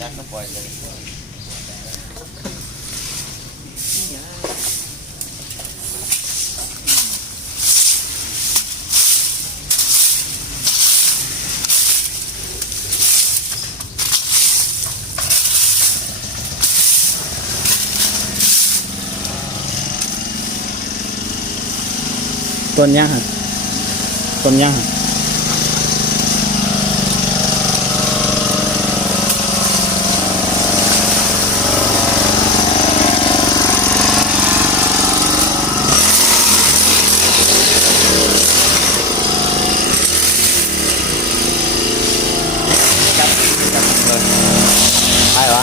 จักก็ปล่อยเลยต้นย่างต้นย่างไปวะ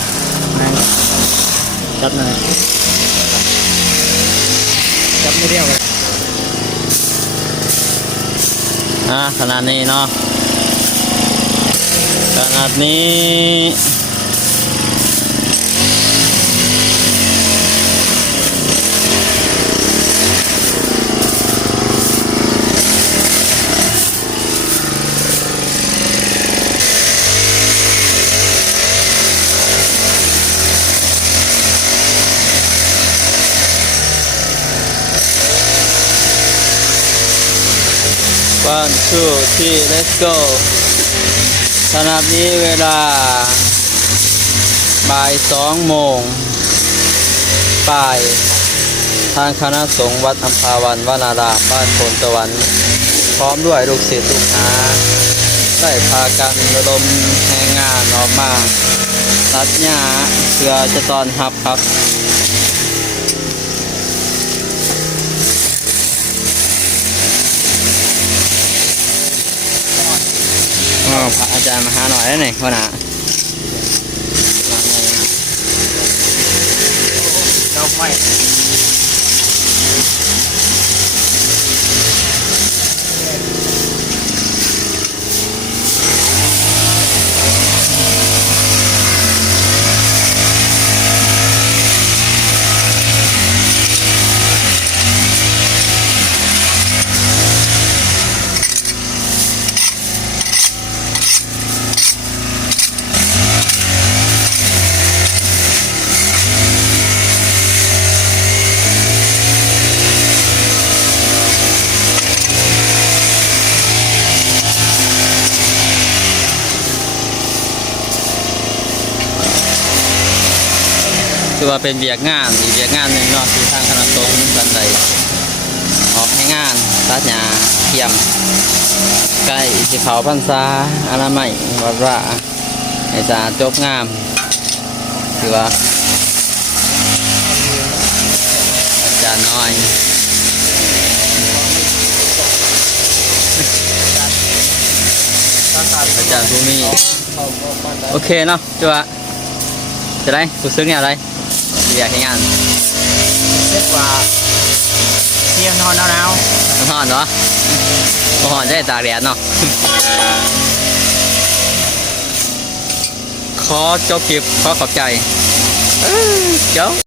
จับหน่อยจับไม่เรียวเลยขนาดนี้เนาะขนาดนี้1 2 3 let's go ขณะนี้เวลาบ่าย2 โมงป่ายทางคณะสงฆ์วัดอัมพาวันวนารามบ้านโพนตะวันพร้อมด้วยลูกศิษย์ลูกหาได้พากันระดมแห่งานออกมาตัดหญ้าเพื่อจะต้อนรับครับพระอาจารย์มาหาหน่อยได้ไหมพ่อหนาเราไม่คือว่าเป็นเบียกงานอีกเบียกงานหนึ่งเนาะที่ทางคณะสงฆ์สันใดออกให้งานตัดหญ้าเทียมใกล้สิเขาพรรษาอนามัยวัดว่าให้สะอาดจบงามคือว่าอาจารย์น้อยอาจารย์ภูมิโอเคเนาะจัวจะได้รู้สึกเนี่ยอะไรอยากให้งานเรียกว่าเที่ยงนอนหนาวหอนเนาะหอนได้ตากแดดเนาะขอจบคลิปขอขอบใจเจ้า